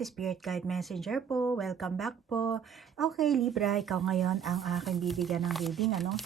si Spirit Guide Messenger po. Welcome back po. Okay, Libra, ikaw ngayon ang aking bibigyan ng reading, ano?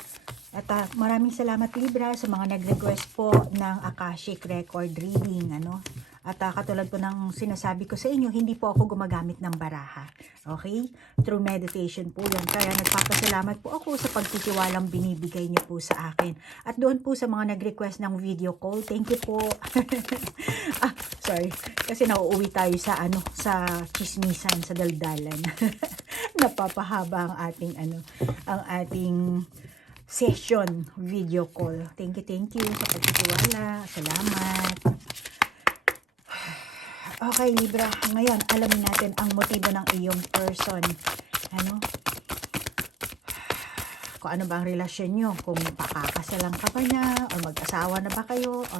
At ah, maraming salamat, Libra, sa mga nag-request po ng Akashic Record Reading, ano? At ah, katulad po ng sinasabi ko sa inyo, hindi po ako gumagamit ng baraha. Okay? Through meditation po yan. Kaya nagpapasalamat po ako sa pagtitiwalang binibigay niyo po sa akin. At doon po sa mga nag-request ng video call, thank you po. ah, sorry. Kasi nauuwi tayo sa ano, sa chismisan, sa daldalan. Napapahaba ang ating ano, ang ating session video call. Thank you, thank you sa pagtitiwala. Salamat. Okay, Libra. Ngayon, alamin natin ang motibo ng iyong person. Ano? Kung ano ba ang relasyon nyo. Kung pakakasalan ka pa niya, o mag-asawa na ba kayo, o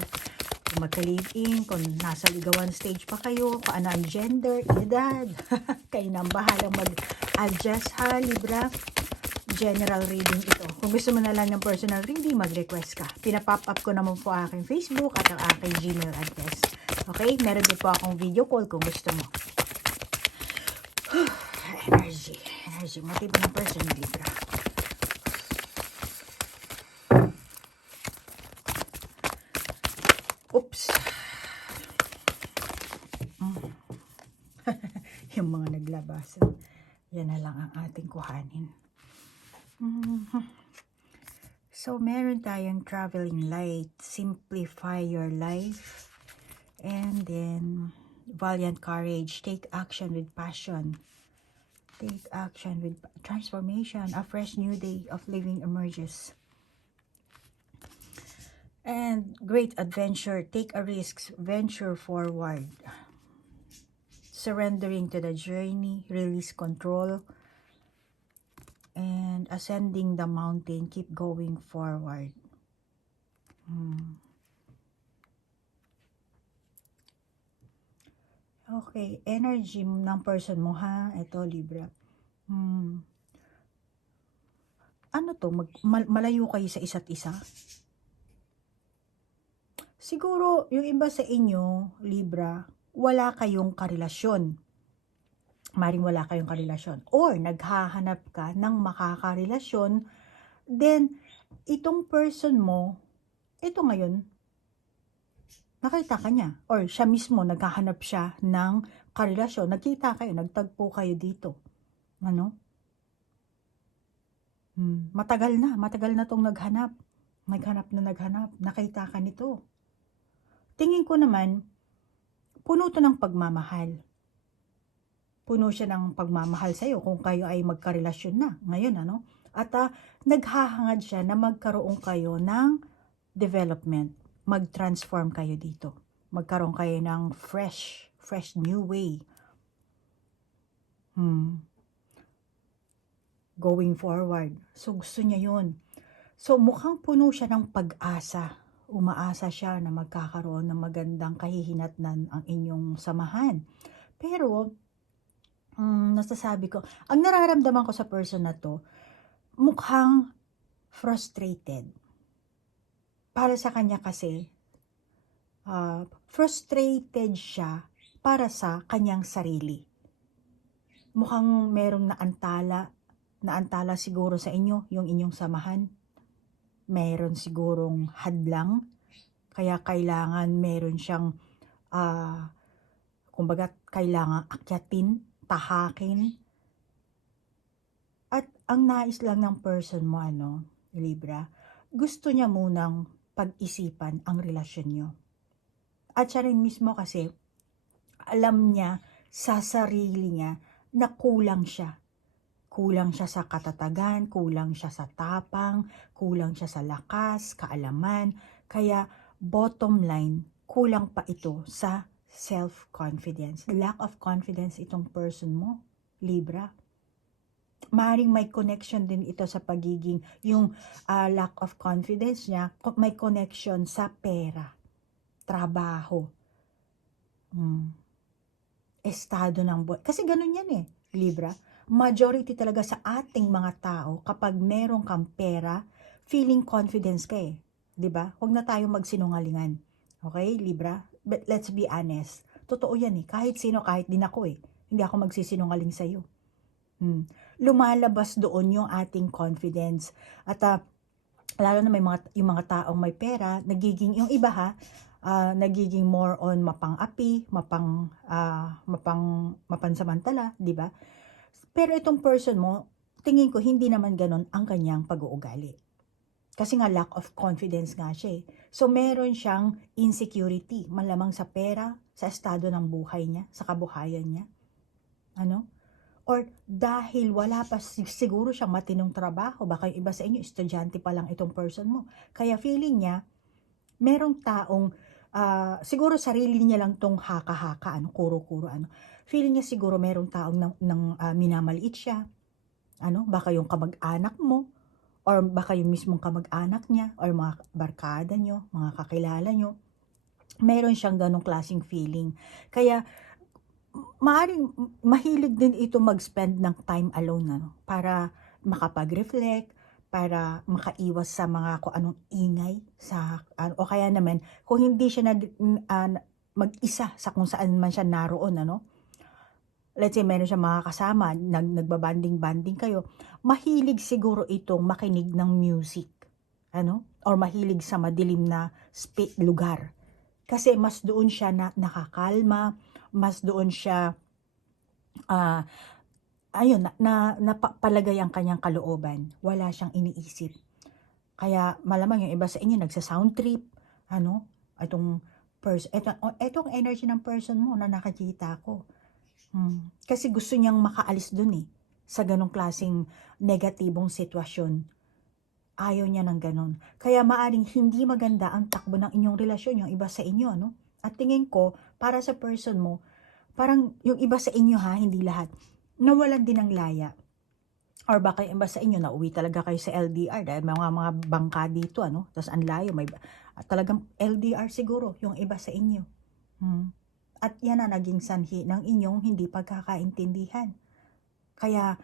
kung magka-live-in, kung nasa ligawan stage pa kayo, kung ano ang gender, edad. kayo na ang bahalang mag-adjust ha, Libra. General reading ito. Kung gusto mo na lang ng personal reading, mag-request ka. Pinapop up ko naman po aking Facebook at ang aking Gmail address. Okay? Meron din po akong video call kung gusto mo. energy. Energy. Motibo ng person, Libra. Oops. Mm. Yung mga naglabasan. Yan na lang ang ating kuhanin. Mhm. So, meron tayong traveling light. Simplify your life. And then, valiant courage. Take action with passion. Take action with transformation. A fresh new day of living emerges. And great adventure. Take a risk. Venture forward. Surrendering to the journey. Release control. And ascending the mountain. Keep going forward. Hmm. Okay, energy ng person mo ha. Ito, Libra. Hmm. Ano to? Mag, mal- malayo kayo sa isa't isa? Siguro, yung iba sa inyo, Libra, wala kayong karelasyon. Maring wala kayong karelasyon. Or, naghahanap ka ng makakarelasyon. Then, itong person mo, ito ngayon, nakita ka niya. Or siya mismo, naghahanap siya ng karelasyon. Nagkita kayo, nagtagpo kayo dito. Ano? Hmm, matagal na, matagal na tong naghanap. Naghanap na naghanap. Nakita ka nito. Tingin ko naman, puno to ng pagmamahal. Puno siya ng pagmamahal sa'yo kung kayo ay magkarelasyon na. Ngayon, ano? At ah, naghahangad siya na magkaroon kayo ng development mag-transform kayo dito. Magkaroon kayo ng fresh, fresh new way. Hmm. Going forward. So, gusto niya yun. So, mukhang puno siya ng pag-asa. Umaasa siya na magkakaroon ng magandang kahihinatnan ang inyong samahan. Pero, um, nasasabi ko, ang nararamdaman ko sa person na to, mukhang frustrated para sa kanya kasi, uh, frustrated siya para sa kanyang sarili. Mukhang merong naantala, naantala siguro sa inyo, yung inyong samahan. Meron sigurong hadlang, kaya kailangan meron siyang, uh, kumbaga, kailangan akyatin, tahakin. At ang nais lang ng person mo, ano, Libra, gusto niya munang pag-isipan ang relasyon nyo. At siya rin mismo kasi, alam niya sa sarili niya na kulang siya. Kulang siya sa katatagan, kulang siya sa tapang, kulang siya sa lakas, kaalaman. Kaya bottom line, kulang pa ito sa self-confidence. Lack of confidence itong person mo, Libra maring may connection din ito sa pagiging yung uh, lack of confidence niya, may connection sa pera, trabaho, hmm. estado ng buhay. Kasi ganun yan eh, Libra. Majority talaga sa ating mga tao, kapag meron kang pera, feeling confidence ka eh. ba? Huwag na tayo magsinungalingan. Okay, Libra? But let's be honest. Totoo yan eh. Kahit sino, kahit din ako eh. Hindi ako magsisinungaling sa'yo. Hmm. Lumalabas doon yung ating confidence. At ah, lalo na may mga, yung mga taong may pera, nagiging, yung iba ha, ah, nagiging more on mapang-api, mapang, ah, mapang, mapansamantala, di ba? Pero itong person mo, tingin ko hindi naman ganon ang kanyang pag-uugali. Kasi nga lack of confidence nga siya eh. So meron siyang insecurity, malamang sa pera, sa estado ng buhay niya, sa kabuhayan niya. Ano? Or dahil wala pa si- siguro siyang matinong trabaho, baka yung iba sa inyo, estudyante pa lang itong person mo. Kaya feeling niya, merong taong, ah, siguro sarili niya lang tong haka-haka, ano, kuro-kuro, ano. Feeling niya siguro merong taong nang, nang ah, minamaliit siya. Ano, baka yung kamag-anak mo, or baka yung mismong kamag-anak niya, or mga barkada nyo, mga kakilala nyo. Meron siyang ganong klaseng feeling. Kaya, maaring mahilig din ito mag-spend ng time alone ano, para makapag-reflect, para makaiwas sa mga kung anong ingay sa ano, o kaya naman kung hindi siya nag ah, mag-isa sa kung saan man siya naroon ano. Let's say meron siya mga kasama, nag nagbabanding-banding kayo, mahilig siguro itong makinig ng music, ano? Or mahilig sa madilim na lugar. Kasi mas doon siya na nakakalma, mas doon siya ah ayun na, na napapalagay ang kanyang kalooban. Wala siyang iniisip. Kaya malamang yung iba sa inyo nagsa-sound trip, ano? Itong person, eto, etong energy ng person mo na nakikita ko. Hmm. Kasi gusto niyang makaalis dun eh sa ganong klaseng negatibong sitwasyon. Ayaw niya ng ganon. Kaya maaring hindi maganda ang takbo ng inyong relasyon, yung iba sa inyo, no? At tingin ko, para sa person mo, parang yung iba sa inyo ha, hindi lahat, nawalan din ng laya. Or baka yung iba sa inyo, nauwi talaga kayo sa LDR dahil mga mga bangka dito, ano? Tapos ang layo, may talagang LDR siguro, yung iba sa inyo. Hmm. At yan ang naging sanhi ng inyong hindi pagkakaintindihan. Kaya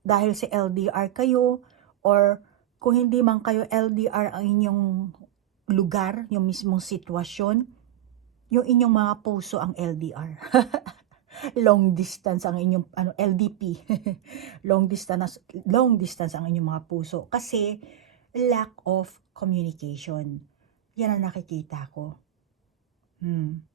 dahil sa LDR kayo or kung hindi man kayo LDR ang inyong lugar, yung mismong sitwasyon, yung inyong mga puso ang LDR. long distance ang inyong ano LDP. long distance long distance ang inyong mga puso kasi lack of communication. Yan ang nakikita ko. Hmm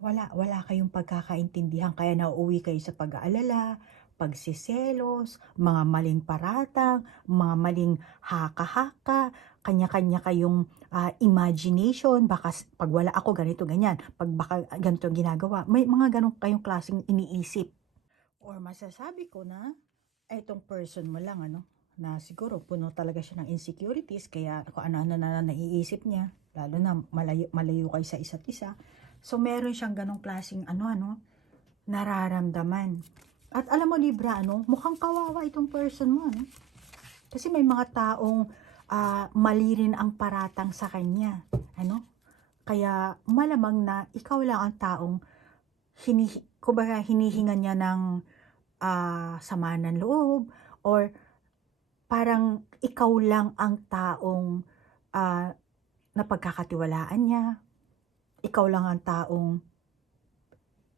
wala, wala kayong pagkakaintindihan kaya nauuwi kayo sa pag-aalala, pagsiselos, mga maling paratang, mga maling haka-haka, kanya-kanya kayong ah, imagination, baka pag wala ako ganito ganyan, pag baka ganito ginagawa, may mga ganong kayong klaseng iniisip. Or masasabi ko na etong person mo lang ano, na siguro puno talaga siya ng insecurities kaya kung ano-ano na naiisip niya, lalo na malayo, malayo kayo sa isa't isa. So, meron siyang ganong klaseng ano-ano, nararamdaman. At alam mo, Libra, ano, mukhang kawawa itong person mo, ano? Kasi may mga taong ah, mali rin ang paratang sa kanya, ano? Kaya malamang na ikaw lang ang taong hini, kumbaga, hinihinga niya ng ah, sama ng loob or parang ikaw lang ang taong ah, napagkakatiwalaan niya, ikaw lang ang taong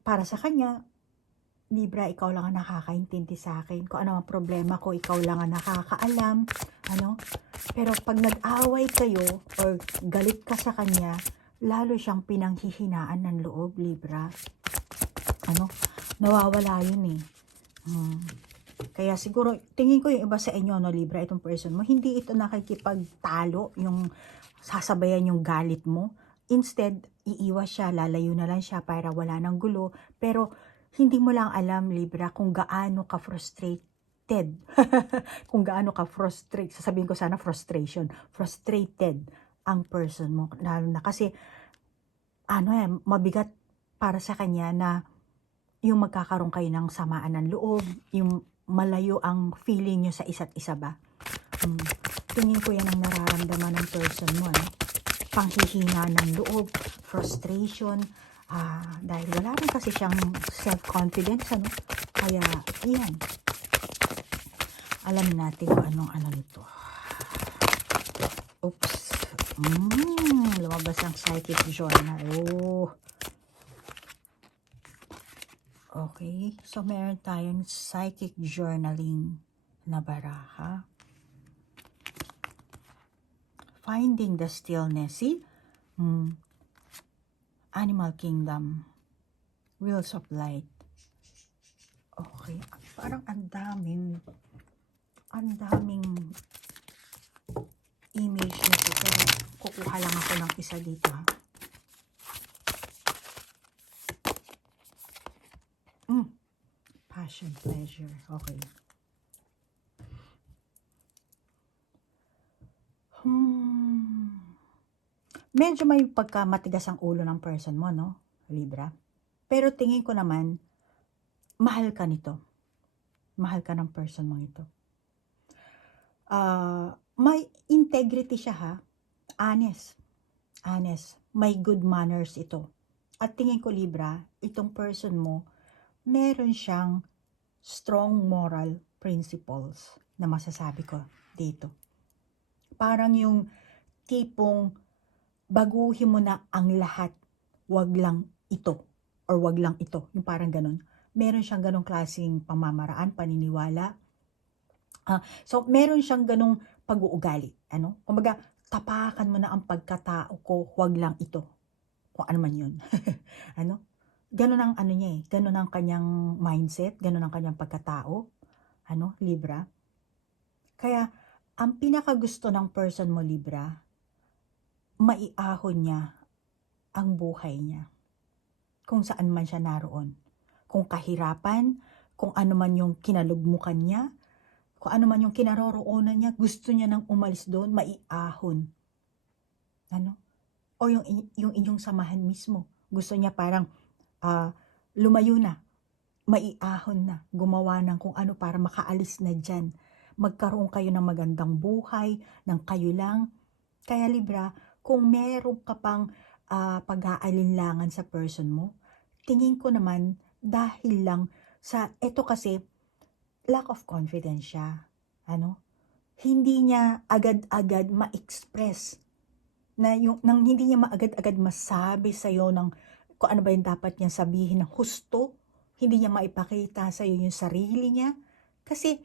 para sa kanya, Libra, ikaw lang ang nakakaintindi sa akin. Kung ano ang problema ko, ikaw lang ang nakakaalam. Ano? Pero pag nag-away kayo or galit ka sa kanya, lalo siyang pinanghihinaan ng loob, Libra. Ano? Nawawala yun eh. Hmm. Kaya siguro, tingin ko yung iba sa inyo, no, Libra, itong person mo, hindi ito nakikipagtalo, yung sasabayan yung galit mo. Instead, iiwas siya, lalayo na lang siya para wala ng gulo. Pero, hindi mo lang alam, Libra, kung gaano ka frustrated. kung gaano ka frustrated. Sasabihin ko sana frustration. Frustrated ang person mo. Lalo na kasi, ano eh, mabigat para sa kanya na yung magkakaroon kayo ng samaan ng loob, yung malayo ang feeling nyo sa isa't isa ba. Hmm. Tingin ko yan ang nararamdaman ng person mo. Ano? Panghihina ng loob, frustration, ah, dahil wala rin kasi siyang self-confidence. Ano? Kaya, ayan. Alam natin kung anong ano nito. Oops. Mm, lumabas ang psychic journal. Oh. Okay, so meron tayong psychic journaling na baraha. Finding the stillness. See? Hmm. Animal Kingdom. Wheels of Light. Okay, parang ang daming ang daming image nito pero kukuha lang ako ng isa dito ha. Mm. Passion, pleasure. Okay. Hmm. Medyo may pagkamatigas ang ulo ng person mo, no? Libra. Pero tingin ko naman, mahal ka nito. Mahal ka ng person mo ito. Ah, may integrity siya ha. Honest. Honest. May good manners ito. At tingin ko Libra, itong person mo, meron siyang strong moral principles na masasabi ko dito. Parang yung tipong baguhin mo na ang lahat, wag lang ito or wag lang ito. Yung parang ganun. Meron siyang ganong klaseng pamamaraan, paniniwala. Ah, so, meron siyang ganong pag-uugali. Ano? Kumbaga, tapakan mo na ang pagkatao ko, wag lang ito. Kung ano man yun. ano? Ganon ang ano niya eh. Ganon ang kanyang mindset, ganon ang kanyang pagkatao. Ano? Libra. Kaya, ang pinakagusto ng person mo, Libra, maiahon niya ang buhay niya. Kung saan man siya naroon. Kung kahirapan, kung ano man yung kinalugmukan niya, kung ano man yung kinaroroonan niya, gusto niya nang umalis doon, maiahon. Ano? O yung, yung inyong samahan mismo. Gusto niya parang ah, lumayo na, maiahon na, gumawa ng kung ano para makaalis na dyan. Magkaroon kayo ng magandang buhay, ng kayo lang. Kaya Libra, kung meron ka pang ah, pag-aalinlangan sa person mo, tingin ko naman dahil lang sa, eto kasi, lack of confidence siya. Ano? Hindi niya agad-agad ma-express na yung, nang hindi niya maagad-agad masabi sa'yo ng kung ano ba yung dapat niyang sabihin ng husto, hindi niya maipakita sa iyo yung sarili niya. Kasi,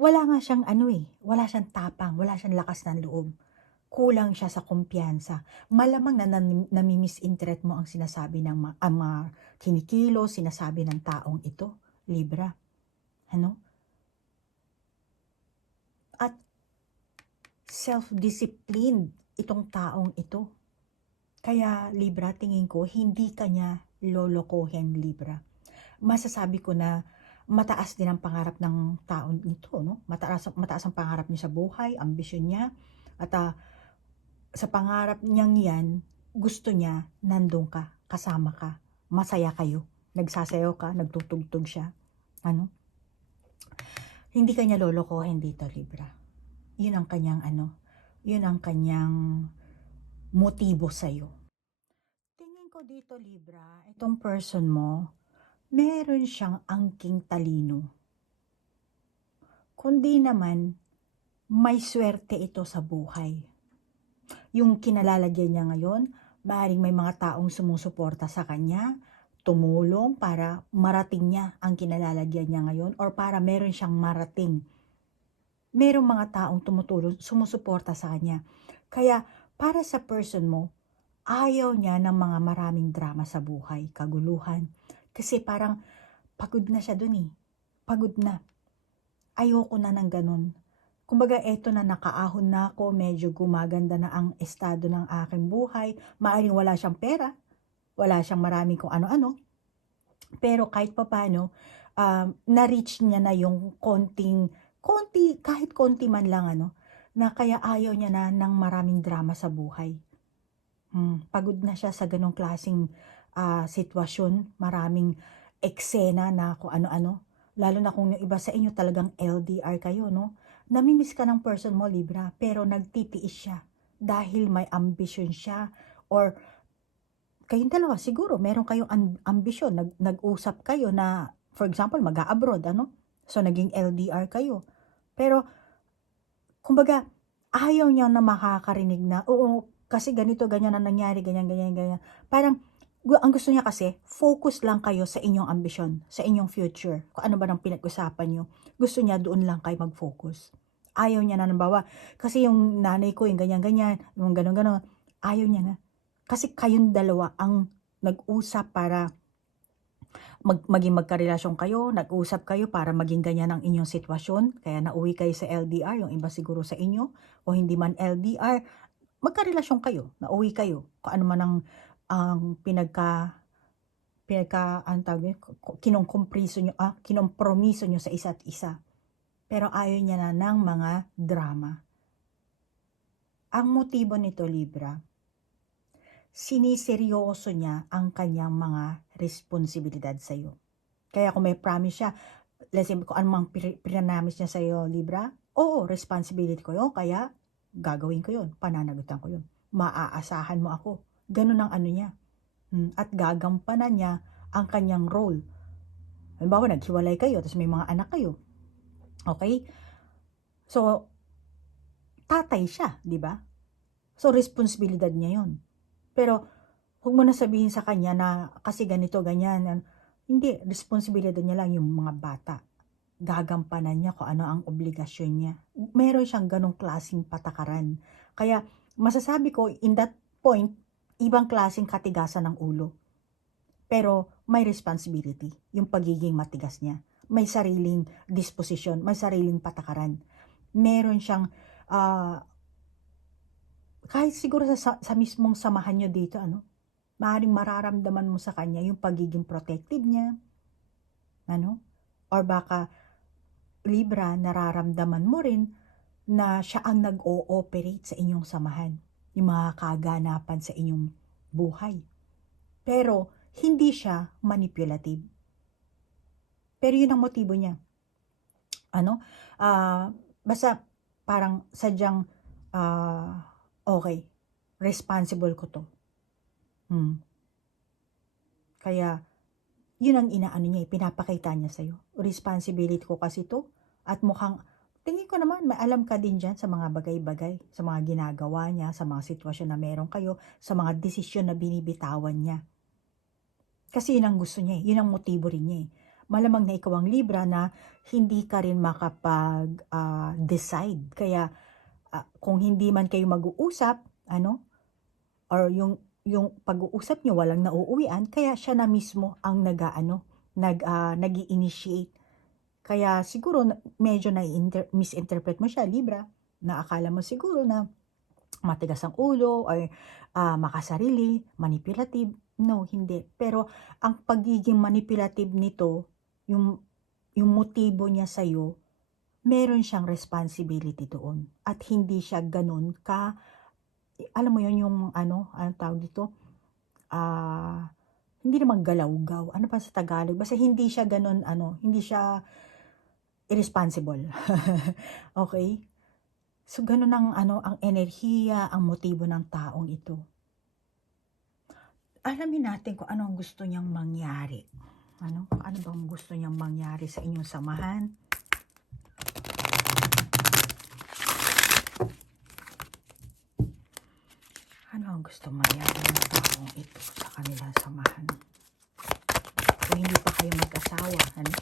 wala nga siyang ano eh, wala siyang tapang, wala siyang lakas ng loob. Kulang siya sa kumpiyansa. Malamang na namimisinterpret mo ang sinasabi ng mga, ang mga kinikilo, sinasabi ng taong ito, Libra. Ano? At self-disciplined itong taong ito. Kaya Libra, tingin ko, hindi kanya lolokohin Libra. Masasabi ko na mataas din ang pangarap ng taon nito, no? Mataas, mataas ang pangarap niya sa buhay, ambisyon niya, at ah, sa pangarap niyang yan, gusto niya, nandun ka, kasama ka, masaya kayo, nagsasayaw ka, nagtutugtog siya, ano? Hindi kanya lolokohin dito, Libra. Yun ang kanyang ano, yun ang kanyang motibo sa'yo. Tingin ko dito, Libra, itong person mo, meron siyang angking talino. Kundi naman, may swerte ito sa buhay. Yung kinalalagyan niya ngayon, maaaring may mga taong sumusuporta sa kanya, tumulong para marating niya ang kinalalagyan niya ngayon or para meron siyang marating. Merong mga taong tumutulong, sumusuporta sa kanya. Kaya para sa person mo, ayaw niya ng mga maraming drama sa buhay, kaguluhan. Kasi parang pagod na siya dun eh. Pagod na. Ayoko na ng ganun. Kumbaga, eto na nakaahon na ako, medyo gumaganda na ang estado ng aking buhay. Maaring wala siyang pera, wala siyang maraming kung ano-ano. Pero kahit papano, um, na-reach niya na yung konting, konti, kahit konti man lang ano, na kaya ayaw niya na ng maraming drama sa buhay. Hmm, pagod na siya sa ganong klaseng ah, sitwasyon, maraming eksena na kung ano-ano. Lalo na kung yung iba sa inyo talagang LDR kayo, no? Namimiss ka ng person mo, Libra, pero nagtitiis siya dahil may ambisyon siya or kayong dalawa siguro meron kayong ambisyon nag nag-usap kayo na for example mag-abroad ano so naging LDR kayo pero kumbaga ayaw niya na makakarinig na oo kasi ganito ganyan ang nangyari ganyan ganyan ganyan parang ang gusto niya kasi, focus lang kayo sa inyong ambisyon, sa inyong future. Kung ano ba nang pinag-usapan nyo. Gusto niya doon lang kayo mag-focus. Ayaw niya na, nabawa, kasi yung nanay ko, yung ganyan-ganyan, yung gano'n-gano'n, ayaw niya na. Kasi kayong dalawa ang nag-usap para mag, maging magkarelasyon kayo, nag-usap kayo para maging ganyan ang inyong sitwasyon. Kaya nauwi kayo sa LDR, yung iba siguro sa inyo, o hindi man LDR, magkarelasyon kayo, nauwi kayo. Kung ano man ang, ang pinagka, pinagka, ang tawag nyo, kinongkompriso nyo, ah, kinompromiso nyo sa isa't isa. Pero ayaw niya na ng mga drama. Ang motibo nito, Libra, siniseryoso niya ang kanyang mga responsibilidad sa iyo. Kaya kung may promise siya, let's say kung anong pinanamis niya sa iyo, Libra, oo, responsibility ko yun, kaya gagawin ko yun, pananagutan ko yun. Maaasahan mo ako. Ganun ang ano niya. Hmm, At gagampanan niya ang kanyang role. Halimbawa, naghiwalay kayo, tapos may mga anak kayo. Okay? So, tatay siya, di ba? So, responsibilidad niya yon. Pero, huwag mo na sabihin sa kanya na kasi ganito, ganyan. Hindi, responsibilidad niya lang yung mga bata. Gagampanan niya kung ano ang obligasyon niya. Meron siyang ganong klaseng patakaran. Kaya, masasabi ko, in that point, ibang klaseng katigasan ng ulo. Pero, may responsibility, yung pagiging matigas niya. May sariling disposition, may sariling patakaran. Meron siyang, ah, kahit siguro sa, sa mismong samahan nyo dito, ano, maaaring mararamdaman mo sa kanya yung pagiging protective niya, ano, or baka, Libra, nararamdaman mo rin na siya ang nag-o-operate sa inyong samahan, yung mga kaganapan sa inyong buhay. Pero, hindi siya manipulative. Pero yun ang motibo niya. Ano? Ah, basta parang sadyang ah, okay, responsible ko to. Hmm. Kaya, yun ang inaano niya, eh, pinapakita niya sa'yo. Responsibility ko kasi to. At mukhang, tingin ko naman, may alam ka din dyan sa mga bagay-bagay, sa mga ginagawa niya, sa mga sitwasyon na meron kayo, sa mga desisyon na binibitawan niya. Kasi yun ang gusto niya, eh. yun ang motibo rin niya. Malamang na ikaw ang Libra na hindi ka rin makapag-decide. Kaya, ah, kung hindi man kayo mag-uusap, ano, or yung yung pag-uusap niyo walang nauuwian, kaya siya na mismo ang nag-ano, nag ah, nag-initiate. Kaya siguro medyo na misinterpret mo siya, Libra, na akala mo siguro na matigas ang ulo or ah, makasarili, manipulative. No, hindi. Pero ang pagiging manipulative nito, yung yung motibo niya sa meron siyang responsibility doon at hindi siya ganun ka alam mo yon yung ano, anong tawag dito? Ah, hindi naman galaw-gaw. Ano pa sa Tagalog? Basta hindi siya ganun, ano, hindi siya irresponsible. okay? So, ganun ang, ano, ang enerhiya, ang motibo ng taong ito. Alamin natin kung ano ang gusto niyang mangyari. Ano? Ano bang gusto niyang mangyari sa inyong samahan? Ano ang gusto mangyari ng taong ito sa kanilang samahan? Kung hindi pa kayo mag-asawa, ano?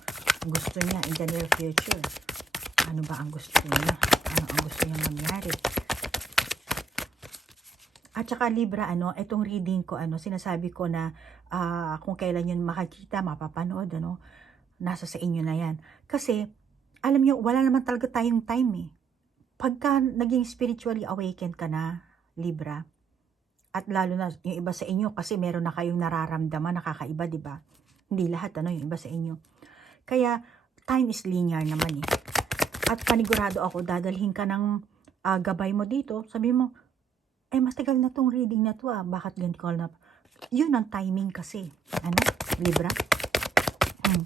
Gusto niya in the near future. Ano ba ang gusto niya? Ano ang gusto niya mangyari? At saka Libra, ano, itong reading ko, ano, sinasabi ko na ah, kung kailan yun makakita, mapapanood, ano, nasa sa inyo na yan. Kasi, alam niyo, wala naman talaga tayong time eh. Pagka naging spiritually awakened ka na, Libra, at lalo na yung iba sa inyo kasi meron na kayong nararamdaman nakakaiba, 'di ba? Hindi lahat ano yung iba sa inyo. Kaya time is linear naman eh. At panigurado ako dadalhin ka ng ah, gabay mo dito. Sabi mo, eh mas tagal na tong reading na to ah. Bakit ganito na? Yun ang timing kasi. Ano? Libra? Hmm.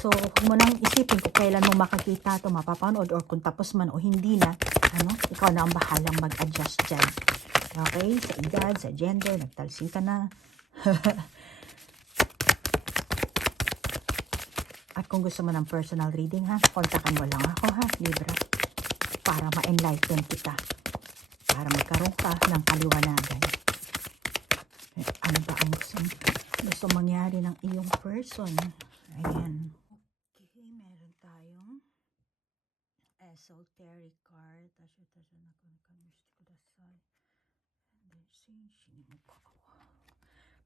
So, huwag mo nang isipin kung kailan mo makakita to mapapanood or kung tapos man o hindi na, ano, ikaw na ang bahalang mag-adjust dyan. Okay? Sa edad, sa gender, nagtalsi ka na. At kung gusto mo ng personal reading ha, kontakan mo lang ako ha, Libra. Para ma-enlighten kita. Para magkaroon ka ng kaliwanagan. Ano ba ang gusto, gusto mangyari ng iyong person? Ayan. Okay, meron tayong esoteric card. Tasyo, tasyo na kung kamusti ko dasal.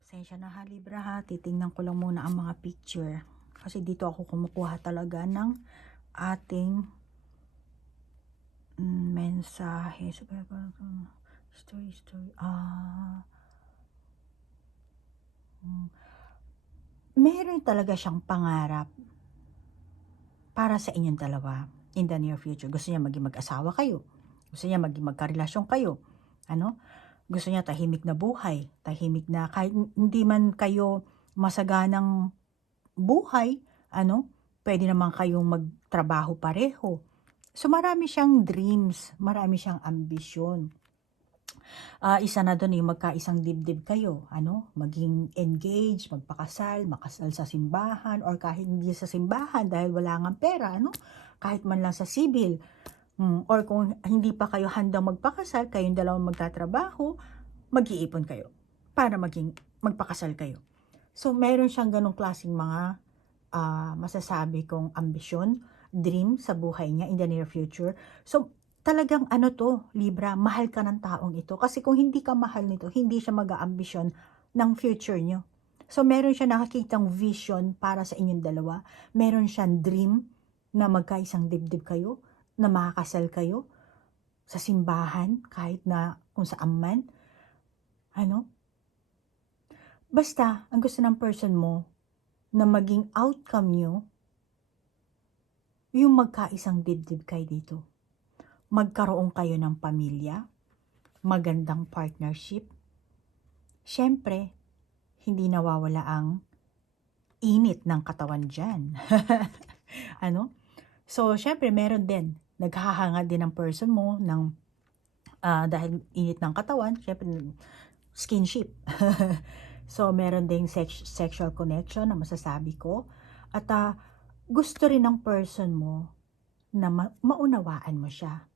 Pasensya na ha, Libra ha. Titingnan ko lang muna ang mga picture. Kasi dito ako kumukuha talaga ng ating mensahe. So, story, story. Ah. Meron talaga siyang pangarap para sa inyong dalawa in the near future. Gusto niya maging mag-asawa kayo. Gusto niya maging magkarelasyon kayo. Ano? Gusto niya tahimik na buhay. Tahimik na kahit hindi man kayo masaganang buhay, ano? Pwede naman kayong magtrabaho pareho. So marami siyang dreams, marami siyang ambisyon. Ah, isa na doon yung magkaisang dibdib kayo, ano, maging engaged, magpakasal, makasal sa simbahan, or kahit hindi sa simbahan dahil wala nga pera, ano, kahit man lang sa civil. Hmm, or kung hindi pa kayo handang magpakasal, kayong dalawang magtatrabaho, mag-iipon kayo para maging magpakasal kayo. So, meron siyang ganong klaseng mga ah, masasabi kong ambisyon, dream sa buhay niya in the near future. So, talagang ano to, Libra, mahal ka ng taong ito. Kasi kung hindi ka mahal nito, hindi siya mag-aambisyon ng future nyo. So, meron siya nakakitang vision para sa inyong dalawa. Meron siyang dream na magkaisang dibdib kayo, na makakasal kayo sa simbahan, kahit na kung saan man. Ano? Basta, ang gusto ng person mo, na maging outcome nyo, yung magkaisang dibdib kayo dito magkaroon kayo ng pamilya, magandang partnership. Siyempre, hindi nawawala ang init ng katawan dyan. ano? So, syempre, meron din. Naghahanga din ang person mo ng ah, dahil init ng katawan, syempre, skinship. so, meron ding sex- sexual connection na masasabi ko. At ah, gusto rin ng person mo na ma- maunawaan mo siya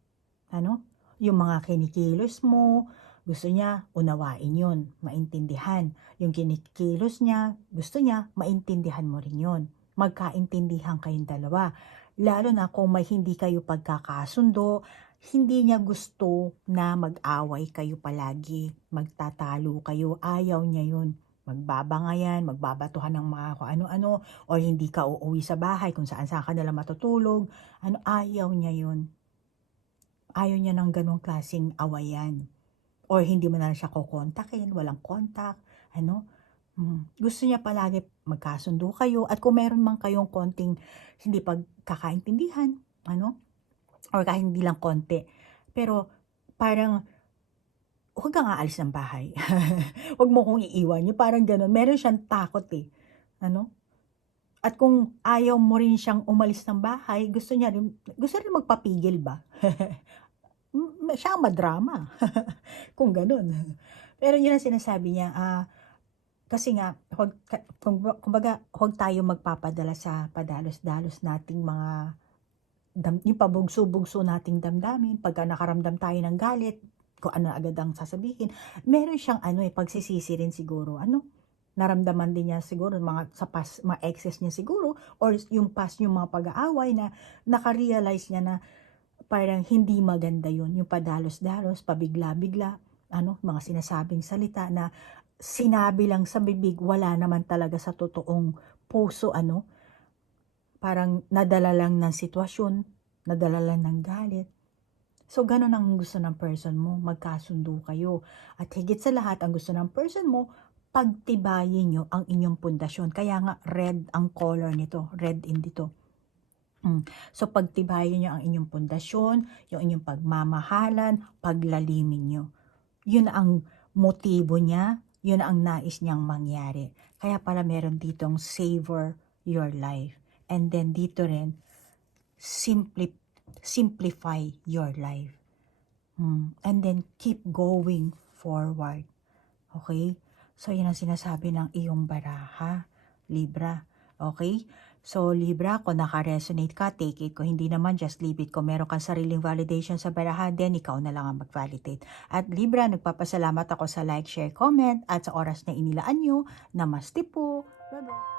ano, yung mga kinikilos mo, gusto niya unawain yun, maintindihan. Yung kinikilos niya, gusto niya maintindihan mo rin yun. Magkaintindihan kayong dalawa. Lalo na kung may hindi kayo pagkakasundo, hindi niya gusto na mag-away kayo palagi, magtatalo kayo, ayaw niya yun. Magbabangayan, magbabatuhan ng mga ano-ano, o hindi ka uuwi sa bahay kung saan saan ka nila matutulog, ano, ayaw niya yun ayaw niya ng ganong klaseng awayan. Or hindi mo na lang siya kukontakin, walang contact, ano. Mm. Gusto niya palagi magkasundo kayo at kung meron man kayong konting hindi pagkakaintindihan, ano, or kahit hindi lang konti. Pero parang huwag kang aalis ng bahay. huwag mo kong iiwan. Yung parang ganun. Meron siyang takot eh. Ano? At kung ayaw mo rin siyang umalis ng bahay, gusto niya rin, gusto rin magpapigil ba? Siya ang madrama. kung ganun. Pero yun ang sinasabi niya, ah, kasi nga, huwag, kumbaga, huwag tayo magpapadala sa padalos-dalos nating mga, dam, yung pabugso-bugso nating damdamin, pagka nakaramdam tayo ng galit, kung ano agad ang sasabihin, meron siyang ano eh, pagsisisi rin siguro, ano, naramdaman din niya siguro mga sa past, mga excess niya siguro or yung past yung mga pag-aaway na nakarealize niya na parang hindi maganda yun. Yung padalos-dalos pabigla-bigla ano mga sinasabing salita na sinabi lang sa bibig wala naman talaga sa totoong puso ano. Parang nadala lang ng sitwasyon nadala lang ng galit. So, ganun ang gusto ng person mo, magkasundo kayo. At higit sa lahat, ang gusto ng person mo, pagtibayin nyo ang inyong pundasyon. Kaya nga red ang color nito, red in dito. Mm. So pagtibayin nyo ang inyong pundasyon, yung inyong pagmamahalan, paglalimin nyo. Yun ang motibo niya, yun ang nais niyang mangyari. Kaya pala meron ditong savor your life. And then dito rin, simply, simplify your life. Mm. And then keep going forward. Okay? So, yan ang sinasabi ng iyong baraha, Libra. Okay? So, Libra, kung naka-resonate ka, take it. Kung hindi naman, just leave it. Kung meron kang sariling validation sa barahan, then ikaw na lang ang mag-validate. At Libra, nagpapasalamat ako sa like, share, comment, at sa oras na inilaan nyo. Namaste po. Bye-bye.